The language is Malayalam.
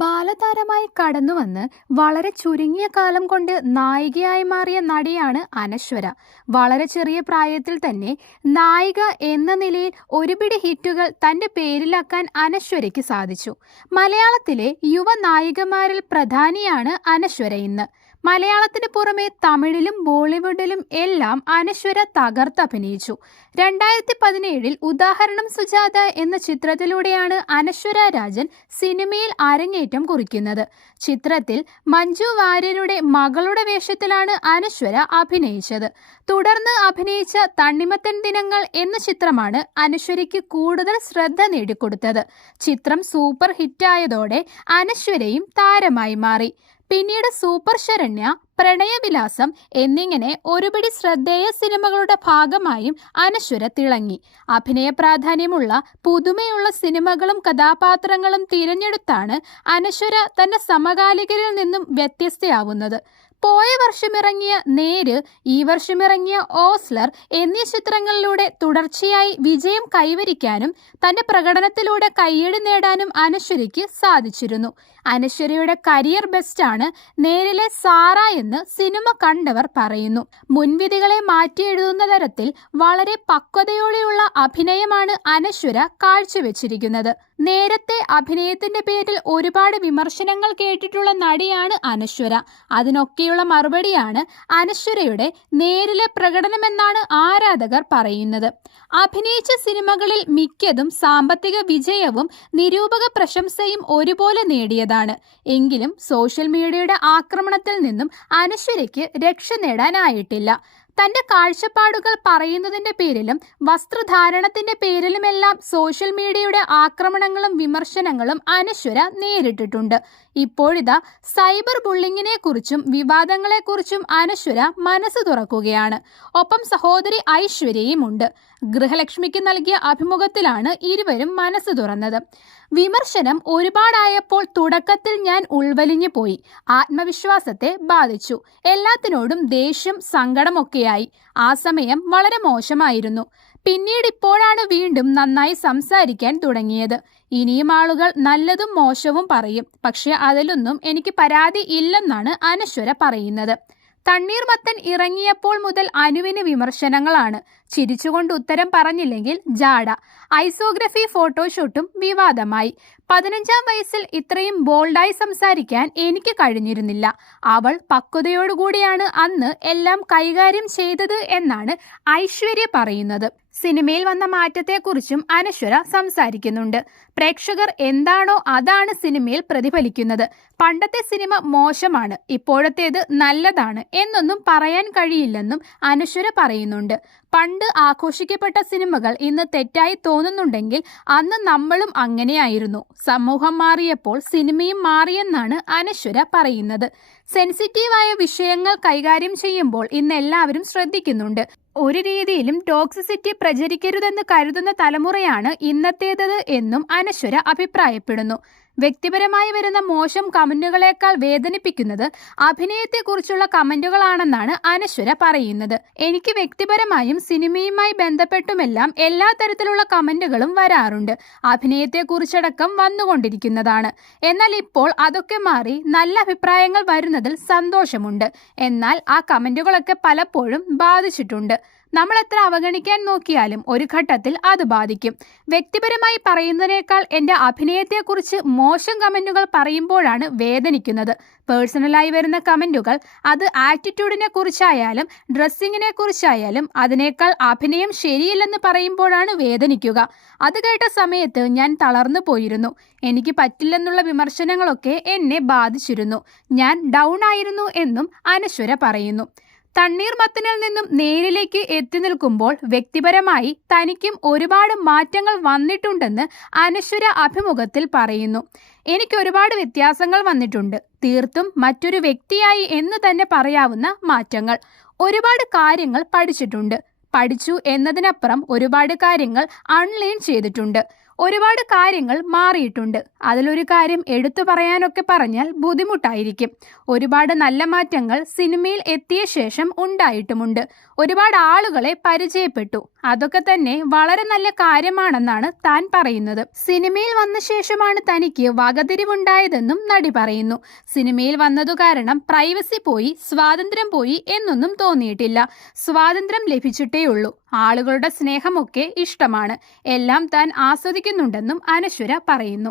ബാലതാരമായി കടന്നുവന്ന് വളരെ ചുരുങ്ങിയ കാലം കൊണ്ട് നായികയായി മാറിയ നടിയാണ് അനശ്വര. വളരെ ചെറിയ പ്രായത്തിൽ തന്നെ നായിക എന്ന നിലയിൽ ഒരുപിടി ഹിറ്റുകൾ തന്റെ പേരിലാക്കാൻ അനശ്വരയ്ക്ക് സാധിച്ചു. മലയാളത്തിലെ യുവ നായികമാരിൽ പ്രധാനിയാണ് അനശ്വര ഇന്ന്. മലയാളത്തിന് പുറമെ തമിഴിലും ബോളിവുഡിലും എല്ലാം അനശ്വര തകർത്തഭിനയിച്ചു രണ്ടായിരത്തി പതിനേഴിൽ ഉദാഹരണം സുജാത എന്ന ചിത്രത്തിലൂടെയാണ് അനശ്വര രാജൻ സിനിമയിൽ അരങ്ങേറ്റം കുറിക്കുന്നത്. ചിത്രത്തിൽ മഞ്ജു വാര്യരുടെ മകളുടെ വേഷത്തിലാണ് അനശ്വര അഭിനയിച്ചത്. തുടർന്ന് അഭിനയിച്ച തണ്ണിമത്തൻ ദിനങ്ങൾ എന്ന ചിത്രമാണ് അനശ്വരയ്ക്ക് കൂടുതൽ ശ്രദ്ധ നേടിക്കൊടുത്തത്. ചിത്രം സൂപ്പർ ഹിറ്റായതോടെ അനശ്വരയും താരമായി മാറി. പിന്നീട് സൂപ്പർ ശരണ്യ പ്രണയവിലാസം എന്നിങ്ങനെ ഒരുപിടി ശ്രദ്ധേയ സിനിമകളുടെ ഭാഗമായും അനശ്വര തിളങ്ങി. അഭിനയ പ്രാധാന്യമുള്ള പുതുമയുള്ള സിനിമകളും കഥാപാത്രങ്ങളും തിരഞ്ഞെടുത്താണ് അനശ്വര തന്റെ സമകാലികരിൽ നിന്നും വ്യത്യസ്തയാവുന്നത്. പോയ വർഷമിറങ്ങിയ നേര് ഈ വർഷമിറങ്ങിയ ഓസ്ലർ എന്നീ ചിത്രങ്ങളിലൂടെ തുടർച്ചയായി വിജയം കൈവരിക്കാനും തന്റെ പ്രകടനത്തിലൂടെ കയ്യടി നേടാനും അനശ്വരയ്ക്ക് സാധിച്ചിരുന്നു. അനശ്വരയുടെ കരിയർ ബെസ്റ്റാണ് നേരിലെ സാറ എന്ന് സിനിമ കണ്ടവർ പറയുന്നു. മുൻവിധികളെ മാറ്റിയെഴുതുന്ന തരത്തിൽ വളരെ പക്വതയോടെയുള്ള അഭിനയമാണ് അനശ്വര കാഴ്ചവെച്ചിരിക്കുന്നത്. നേരത്തെ അഭിനയത്തിന്റെ പേരിൽ ഒരുപാട് വിമർശനങ്ങൾ കേട്ടിട്ടുള്ള നടിയാണ് അനശ്വര. അതിനൊക്കെയുള്ള മറുപടിയാണ് അനശ്വരയുടെ നേരിലെ പ്രകടനമെന്നാണ് ആരാധകർ പറയുന്നത്. അഭിനയിച്ച സിനിമകളിൽ മിക്കതും സാമ്പത്തിക വിജയവും നിരൂപക പ്രശംസയും ഒരുപോലെ നേടിയതാണ്. എങ്കിലും സോഷ്യൽ മീഡിയയുടെ ആക്രമണത്തിൽ നിന്നും അനശ്വരയ്ക്ക് രക്ഷ നേടാനായിട്ടില്ല. തന്റെ കാഴ്ചപ്പാടുകൾ പറയുന്നതിന്റെ പേരിലും വസ്ത്രധാരണത്തിന്റെ പേരിലുമെല്ലാം സോഷ്യൽ മീഡിയയുടെ ആക്രമണങ്ങളും വിമർശനങ്ങളും അനശ്വര നേരിട്ടിട്ടുണ്ട്. ഇപ്പോഴിതാ സൈബർ ബുള്ളിങ്ങിനെ കുറിച്ചും വിവാദങ്ങളെക്കുറിച്ചും അനശ്വര മനസ്സ് തുറക്കുകയാണ്. ഒപ്പം സഹോദരി ഐശ്വര്യയും ഉണ്ട്. ഗൃഹലക്ഷ്മിക്ക് നൽകിയ അഭിമുഖത്തിലാണ് ഇരുവരും മനസ്സ് തുറന്നത്. വിമർശനം ഒരുപാടായപ്പോൾ തുടക്കത്തിൽ ഞാൻ ഉൾവലിഞ്ഞു പോയി. ആത്മവിശ്വാസത്തെ ബാധിച്ചു. എല്ലാത്തിനോടും ദേഷ്യം സങ്കടമൊക്കെയായി. ആ സമയം വളരെ മോശമായിരുന്നു. പിന്നീട് ഇപ്പോഴാണ് വീണ്ടും നന്നായി സംസാരിക്കാൻ തുടങ്ങിയത്. ഇനിയും ആളുകൾ നല്ലതും മോശവും പറയും. പക്ഷെ അതിലൊന്നും എനിക്ക് പരാതി ഇല്ലെന്നാണ് അനശ്വര പറയുന്നത്. തണ്ണീർമത്തൻ ഇറങ്ങിയപ്പോൾ മുതൽ അനുവിന് വിമർശനങ്ങളാണ്. ചിരിച്ചുകൊണ്ട് ഉത്തരം പറഞ്ഞില്ലെങ്കിൽ ജാട. ഐസോഗ്രഫി ഫോട്ടോഷൂട്ടും വിവാദമായി. പതിനഞ്ചാം വയസ്സിൽ ഇത്രയും ബോൾഡായി സംസാരിക്കാൻ എനിക്ക് കഴിഞ്ഞിരുന്നില്ല. അവൾ പക്വതയോടുകൂടിയാണ് അന്ന് എല്ലാം കൈകാര്യം ചെയ്തത് എന്നാണ് ഐശ്വര്യ പറയുന്നത്. സിനിമയിൽ വന്ന മാറ്റത്തെക്കുറിച്ചും അനശ്വര സംസാരിക്കുന്നുണ്ട്. പ്രേക്ഷകർ എന്താണോ അതാണ് സിനിമയിൽ പ്രതിഫലിക്കുന്നത്. പണ്ടത്തെ സിനിമ മോശമാണ് ഇപ്പോഴത്തേത് നല്ലതാണ് എന്നൊന്നും പറയാൻ കഴിയില്ലെന്നും അനശ്വര പറയുന്നുണ്ട്. പണ്ട് ആഘോഷിക്കപ്പെട്ട സിനിമകൾ ഇന്ന് തെറ്റായി തോന്നുന്നുണ്ടെങ്കിൽ അന്ന് നമ്മളും അങ്ങനെയായിരുന്നു. സമൂഹം മാറിയപ്പോൾ സിനിമയും മാറിയെന്നാണ് അനശ്വര പറയുന്നത്. സെൻസിറ്റീവായ വിഷയങ്ങൾ കൈകാര്യം ചെയ്യുമ്പോൾ ഇന്ന് എല്ലാവരും ശ്രദ്ധിക്കുന്നുണ്ട്. ഒരു രീതിയിലും ടോക്സിസിറ്റി പ്രചരിക്കരുതെന്ന് കരുതുന്ന തലമുറയാണ് ഇന്നത്തേത് എന്നും അനശ്വര അഭിപ്രായപ്പെടുന്നു. വ്യക്തിപരമായി വരുന്ന മോശം കമന്റുകളേക്കാൾ വേദനിപ്പിക്കുന്നത് അഭിനയത്തെക്കുറിച്ചുള്ള കമന്റുകളാണെന്നാണ് അനശ്വര പറയുന്നത്. എനിക്ക് വ്യക്തിപരമായും സിനിമയുമായി ബന്ധപ്പെട്ടുമെല്ലാം എല്ലാ തരത്തിലുള്ള കമന്റുകളും വരാറുണ്ട്. അഭിനയത്തെക്കുറിച്ചടക്കം വന്നുകൊണ്ടിരിക്കുന്നതാണ്. എന്നാൽ ഇപ്പോൾ അതൊക്കെ മാറി നല്ല അഭിപ്രായങ്ങൾ വരുന്നതിൽ സന്തോഷമുണ്ട്. എന്നാൽ ആ കമന്റുകളൊക്കെ പലപ്പോഴും ബാധിച്ചിട്ടുണ്ട്. നമ്മൾ എത്ര അവഗണിക്കാൻ നോക്കിയാലും ഒരു ഘട്ടത്തിൽ അത് ബാധിക്കും. വ്യക്തിപരമായി പറയുന്നതിനേക്കാൾ എന്റെ അഭിനയത്തെക്കുറിച്ച് മോശം കമന്റുകൾ പറയുമ്പോഴാണ് വേദനിക്കുന്നത്. പേഴ്സണലായി വരുന്ന കമന്റുകൾ അത് ആറ്റിറ്റ്യൂഡിനെ കുറിച്ചായാലും ഡ്രസ്സിങ്ങിനെ കുറിച്ചായാലും അതിനേക്കാൾ അഭിനയം ശരിയില്ലെന്ന് പറയുമ്പോഴാണ് വേദനിക്കുക. അത് കേട്ട സമയത്ത് ഞാൻ തളർന്നു പോയിരുന്നു. എനിക്ക് പറ്റില്ലെന്നുള്ള വിമർശനങ്ങളൊക്കെ എന്നെ ബാധിച്ചിരുന്നു. ഞാൻ ഡൗൺ ആയിരുന്നു എന്നും അനശ്വര പറയുന്നു. തണ്ണീർമത്തനിൽ നിന്നും നേരിലേക്ക് എത്തി നിൽക്കുമ്പോൾ വ്യക്തിപരമായി തനിക്കും ഒരുപാട് മാറ്റങ്ങൾ വന്നിട്ടുണ്ടെന്ന് അനശ്വര അഭിമുഖത്തിൽ പറയുന്നു. എനിക്ക് ഒരുപാട് വ്യത്യാസങ്ങൾ വന്നിട്ടുണ്ട്. തീർത്തും മറ്റൊരു വ്യക്തിയായി എന്ന് തന്നെ പറയാവുന്ന മാറ്റങ്ങൾ. ഒരുപാട് കാര്യങ്ങൾ പഠിച്ചിട്ടുണ്ട്. പഠിച്ചു എന്നതിനപ്പുറം ഒരുപാട് കാര്യങ്ങൾ അൺലേൺ ചെയ്തിട്ടുണ്ട്. ഒരുപാട് കാര്യങ്ങൾ മാറിയിട്ടുണ്ട്. അതിലൊരു കാര്യം എടുത്തു പറയാനൊക്കെ പറഞ്ഞാൽ ബുദ്ധിമുട്ടായിരിക്കും. ഒരുപാട് നല്ല മാറ്റങ്ങൾ സിനിമയിൽ എത്തിയ ശേഷം ഉണ്ടായിട്ടുമുണ്ട്. ഒരുപാട് ആളുകളെ പരിചയപ്പെട്ടു. അതൊക്കെ തന്നെ വളരെ നല്ല കാര്യമാണെന്നാണ് താൻ പറയുന്നത്. സിനിമയിൽ വന്ന ശേഷമാണ് തനിക്ക് വകതിരിവുണ്ടായതെന്നും നടി പറയുന്നു. സിനിമയിൽ വന്നതു കാരണം പ്രൈവസി പോയി സ്വാതന്ത്ര്യം പോയി എന്നൊന്നും തോന്നിയിട്ടില്ല. സ്വാതന്ത്ര്യം ലഭിച്ചിട്ടേ ഉള്ളൂ ആളുകളുടെ സ്നേഹമൊക്കെ ഇഷ്ടമാണ്. എല്ലാം താൻ ആസ്വദിക്കുന്നുണ്ടെന്നും അനശ്വര പറയുന്നു.